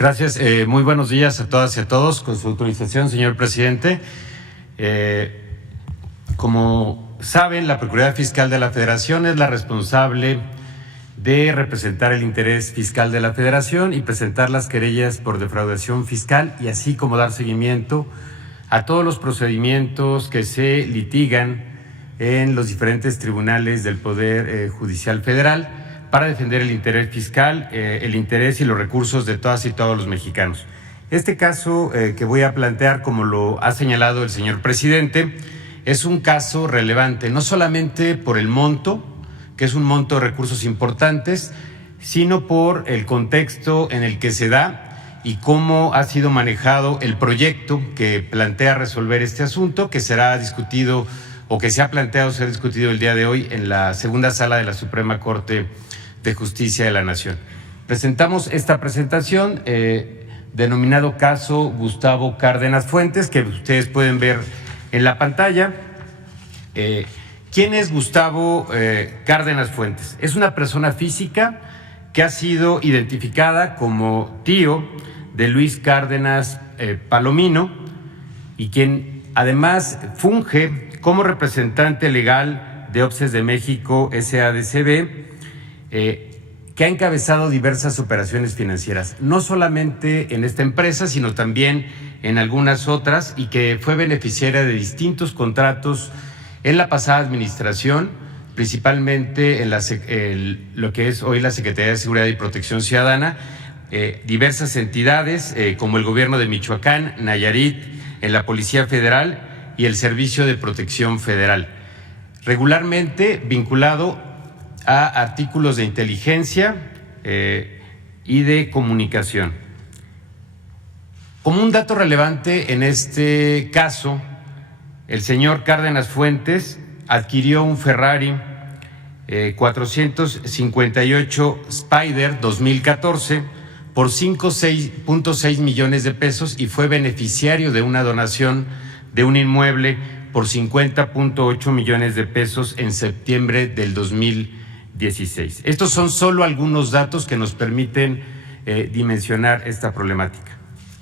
Gracias. Muy buenos días a todas y a todos. Con su autorización, señor presidente. Como saben, la Procuraduría Fiscal de la Federación es la responsable de representar el interés fiscal de la Federación y presentar las querellas por defraudación fiscal y así como dar seguimiento a todos los procedimientos que se litigan en los diferentes tribunales del Poder Judicial Federal para defender el interés fiscal, el interés y los recursos de todas y todos los mexicanos. Este caso que voy a plantear, como lo ha señalado el señor presidente, es un caso relevante, no solamente por el monto, que es un monto de recursos importantes, sino por el contexto en el que se da y cómo ha sido manejado el proyecto que plantea resolver este asunto, que será discutido o que se ha planteado ser discutido el día de hoy en la segunda sala de la Suprema Corte de Justicia de la Nación. Presentamos esta presentación denominado caso Gustavo Cárdenas Fuentes, que ustedes pueden ver en la pantalla. ¿Quién es Gustavo Cárdenas Fuentes? Es una persona física que ha sido identificada como tío de Luis Cárdenas Palomino y quien además funge como representante legal de OPSES de México SADCB, que ha encabezado diversas operaciones financieras, no solamente en esta empresa, sino también en algunas otras, y que fue beneficiaria de distintos contratos en la pasada administración, principalmente en lo que es hoy la Secretaría de Seguridad y Protección Ciudadana, diversas entidades como el Gobierno de Michoacán, Nayarit, en la Policía Federal y el Servicio de Protección Federal, regularmente vinculado a artículos de inteligencia y de comunicación. Como un dato relevante en este caso, el señor Cárdenas Fuentes adquirió un Ferrari 458 Spider 2014 por 5.6 millones de pesos y fue beneficiario de una donación de un inmueble por 50.8 millones de pesos en septiembre del 2016. Estos son solo algunos datos que nos permiten dimensionar esta problemática.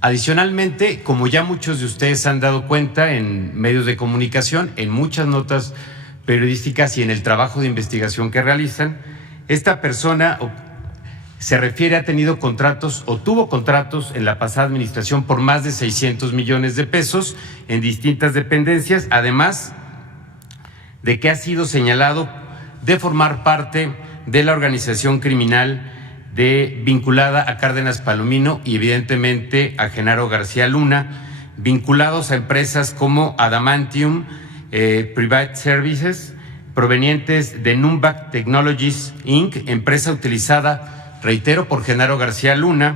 Adicionalmente, como ya muchos de ustedes han dado cuenta en medios de comunicación, en muchas notas periodísticas y en el trabajo de investigación que realizan, esta persona se refiere a tenido contratos o tuvo contratos en la pasada administración por más de 600 millones de pesos en distintas dependencias, además de que ha sido señalado de formar parte de la organización criminal vinculada a Cárdenas Palomino y evidentemente a Genaro García Luna, vinculados a empresas como Adamantium Private Services, provenientes de Numbac Technologies Inc., empresa utilizada, reitero, por Genaro García Luna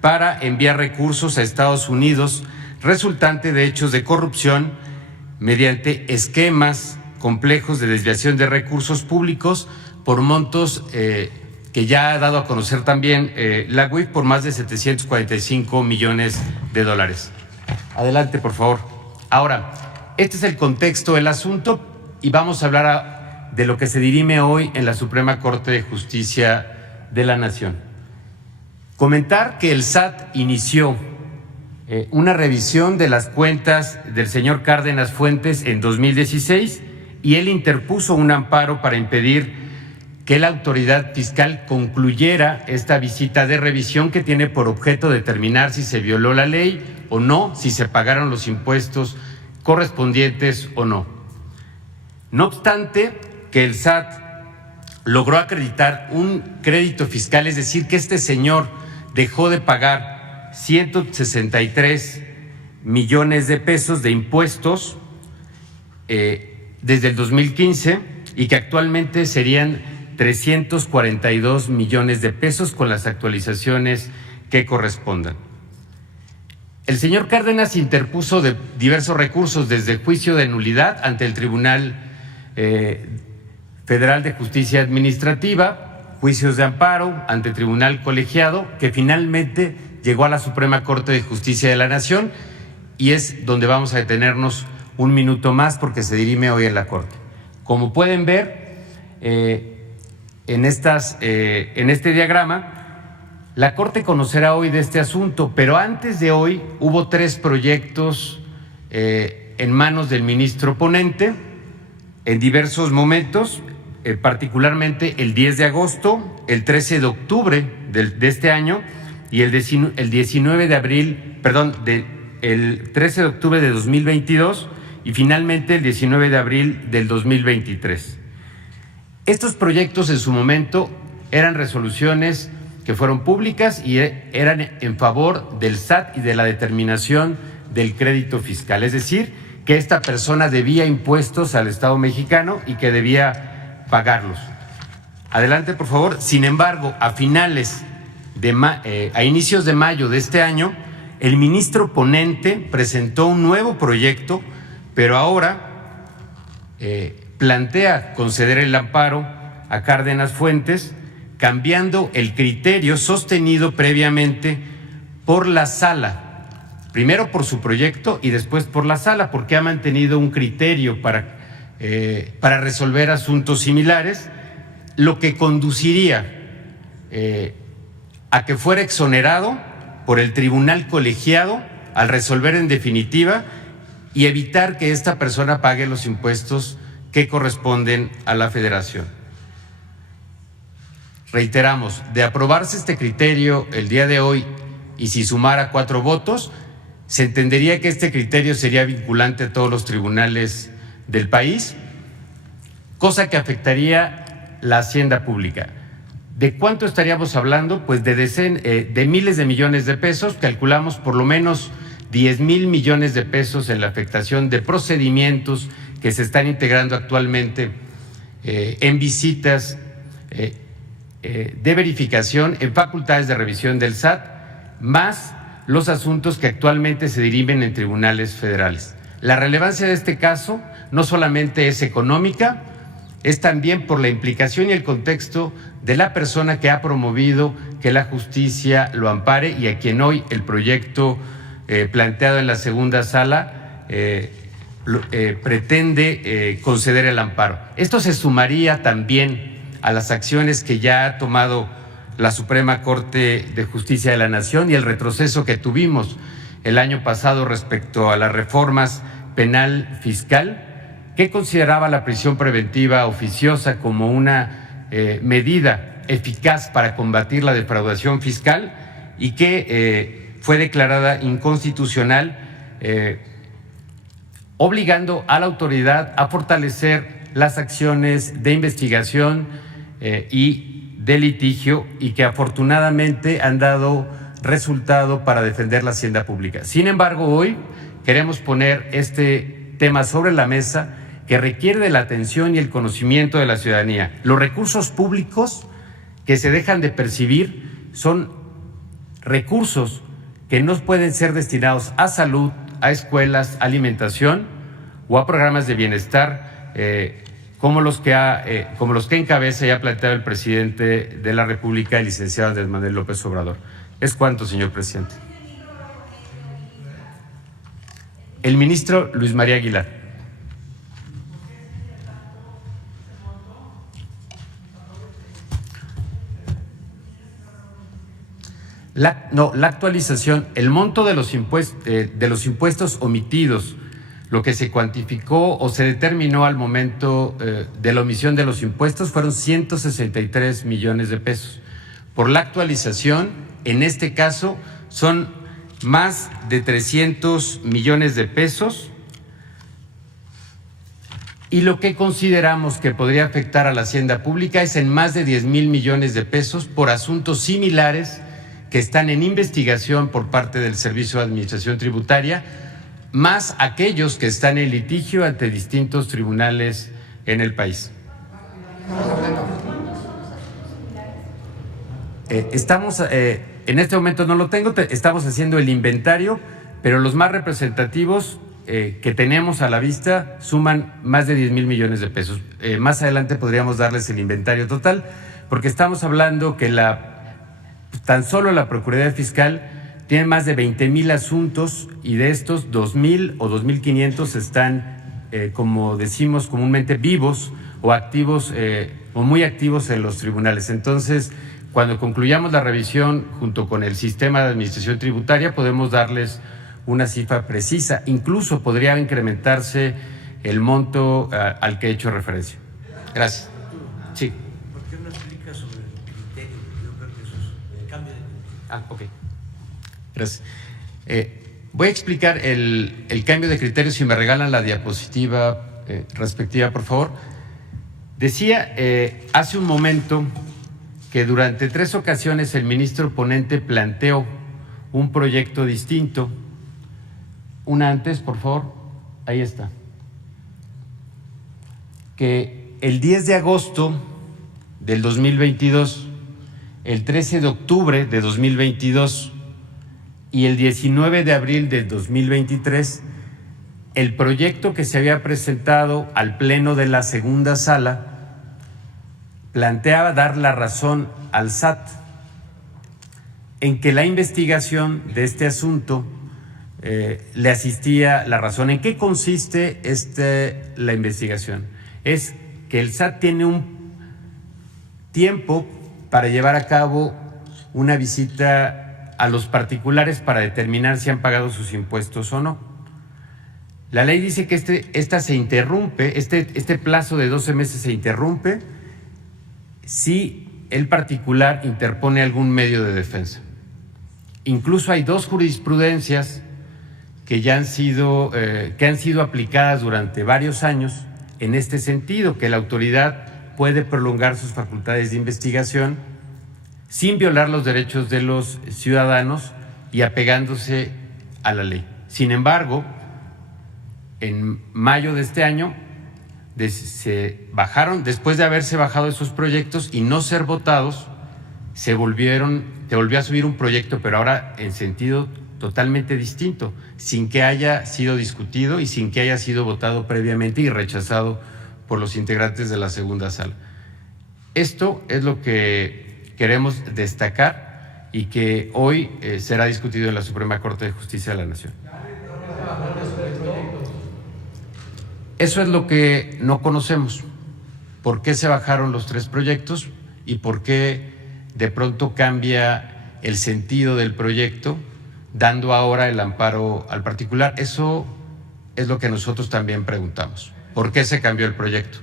para enviar recursos a Estados Unidos, resultante de hechos de corrupción mediante esquemas complejos de desviación de recursos públicos por montos que ya ha dado a conocer también la UIF por más de 745 millones de dólares. Adelante, por favor. Ahora, este es el contexto del asunto y vamos a hablar de lo que se dirime hoy en la Suprema Corte de Justicia de la Nación. Comentar que el SAT inició una revisión de las cuentas del señor Cárdenas Fuentes en 2016 y él interpuso un amparo para impedir que la autoridad fiscal concluyera esta visita de revisión que tiene por objeto determinar si se violó la ley o no, si se pagaron los impuestos correspondientes o no. No obstante, que el SAT logró acreditar un crédito fiscal, es decir, que este señor dejó de pagar 163 millones de pesos de impuestos desde el 2015 y que actualmente serían 342 millones de pesos con las actualizaciones que correspondan. El señor Cárdenas interpuso diversos recursos, desde juicio de nulidad ante el Tribunal Federal de Justicia Administrativa, juicios de amparo ante el Tribunal Colegiado, que finalmente llegó a la Suprema Corte de Justicia de la Nación y es donde vamos a detenernos un minuto más porque se dirime hoy en la Corte. Como pueden ver, en este diagrama, La Corte conocerá hoy de este asunto, pero antes de hoy hubo 3 proyectos en manos del ministro ponente en diversos momentos, particularmente el 10 de agosto, el 13 de octubre de este año y el 19 de abril, perdón, el 13 de octubre de 2022 y finalmente el 19 de abril del 2023. Estos proyectos en su momento eran resoluciones que fueron públicas y eran en favor del SAT y de la determinación del crédito fiscal, es decir, que esta persona debía impuestos al Estado mexicano y que debía pagarlos. Adelante, por favor. Sin embargo, a inicios de mayo de este año, el ministro ponente presentó un nuevo proyecto, pero ahora plantea conceder el amparo a Cárdenas Fuentes, cambiando el criterio sostenido previamente por la Sala, primero por su proyecto y después por la Sala, porque ha mantenido un criterio para resolver asuntos similares, lo que conduciría a que fuera exonerado por el tribunal colegiado al resolver en definitiva y evitar que esta persona pague los impuestos que corresponden a la Federación. Reiteramos, de aprobarse este criterio el día de hoy y si sumara 4 votos, se entendería que este criterio sería vinculante a todos los tribunales del país, cosa que afectaría la hacienda pública. ¿De cuánto estaríamos hablando? Pues de miles de millones de pesos, calculamos por lo menos 10,000 millones de pesos en la afectación de procedimientos que se están integrando actualmente en visitas de verificación, en facultades de revisión del SAT, más los asuntos que actualmente se dirimen en tribunales federales. La relevancia de este caso no solamente es económica, es también por la implicación y el contexto de la persona que ha promovido que la justicia lo ampare y a quien hoy el proyecto planteado en la segunda sala pretende conceder el amparo. Esto se sumaría también a las acciones que ya ha tomado la Suprema Corte de Justicia de la Nación y el retroceso que tuvimos el año pasado respecto a las reformas penal fiscal, que consideraba la prisión preventiva oficiosa como una medida eficaz para combatir la defraudación fiscal y que fue declarada inconstitucional, obligando a la autoridad a fortalecer las acciones de investigación y de litigio y que afortunadamente han dado resultado para defender la hacienda pública. Sin embargo, hoy queremos poner este tema sobre la mesa que requiere de la atención y el conocimiento de la ciudadanía. Los recursos públicos que se dejan de percibir son recursos que no pueden ser destinados a salud, a escuelas, a alimentación o a programas de bienestar como los que encabeza y ha planteado el presidente de la República, el licenciado Andrés Manuel López Obrador. ¿Es cuánto, señor presidente? El ministro Luis María Aguilar. La actualización, el monto de los impuestos omitidos, lo que se cuantificó o se determinó al momento de la omisión de los impuestos fueron 163 millones de pesos. Por la actualización, en este caso, son más de 300 millones de pesos y lo que consideramos que podría afectar a la hacienda pública es en más de 10,000 millones de pesos por asuntos similares que están en investigación por parte del Servicio de Administración Tributaria, más aquellos que están en litigio ante distintos tribunales en el país. En este momento no lo tengo, estamos haciendo el inventario, pero los más representativos que tenemos a la vista suman más de 10,000 millones de pesos. Más adelante podríamos darles el inventario total, porque estamos hablando que tan solo la Procuraduría Fiscal tiene más de 20,000 asuntos y de estos 2,000 o 2,500 están, como decimos comúnmente, vivos o activos o muy activos en los tribunales. Entonces, Cuando concluyamos la revisión junto con el sistema de administración tributaria, podemos darles una cifra precisa. Incluso podría incrementarse el monto al que he hecho referencia. Gracias. Sí. ¿Por qué no explica sobre el criterio? Yo creo que eso es el cambio de criterio. Ok. Gracias. Voy a explicar el cambio de criterio, si me regalan la diapositiva respectiva, por favor. Decía hace un momento que durante 3 ocasiones el ministro ponente planteó un proyecto distinto. Una antes, por favor. Ahí está. Que el 10 de agosto del 2022, el 13 de octubre de 2022 y el 19 de abril del 2023, el proyecto que se había presentado al Pleno de la segunda sala planteaba dar la razón al SAT en que la investigación de este asunto le asistía la razón. ¿En qué consiste la investigación? Es que el SAT tiene un tiempo para llevar a cabo una visita a los particulares para determinar si han pagado sus impuestos o no. La ley dice que esta se interrumpe, este plazo de 12 meses se interrumpe si el particular interpone algún medio de defensa. Incluso hay 2 jurisprudencias que han sido aplicadas durante varios años en este sentido, que la autoridad puede prolongar sus facultades de investigación sin violar los derechos de los ciudadanos y apegándose a la ley. Sin embargo, en mayo de este año se bajaron, después de haberse bajado esos proyectos y no ser votados, se volvió a subir un proyecto, pero ahora en sentido totalmente distinto, sin que haya sido discutido y sin que haya sido votado previamente y rechazado por los integrantes de la segunda sala. Esto es lo que queremos destacar y que hoy será discutido en la Suprema Corte de Justicia de la Nación. Eso es lo que no conocemos. ¿Por qué se bajaron los 3 proyectos y por qué de pronto cambia el sentido del proyecto, dando ahora el amparo al particular? Eso es lo que nosotros también preguntamos. ¿Por qué se cambió el proyecto?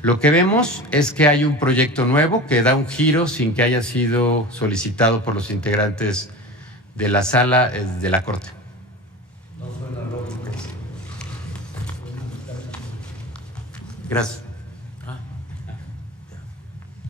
Lo que vemos es que hay un proyecto nuevo que da un giro sin que haya sido solicitado por los integrantes de la sala de la Corte. No suena lógico. Gracias.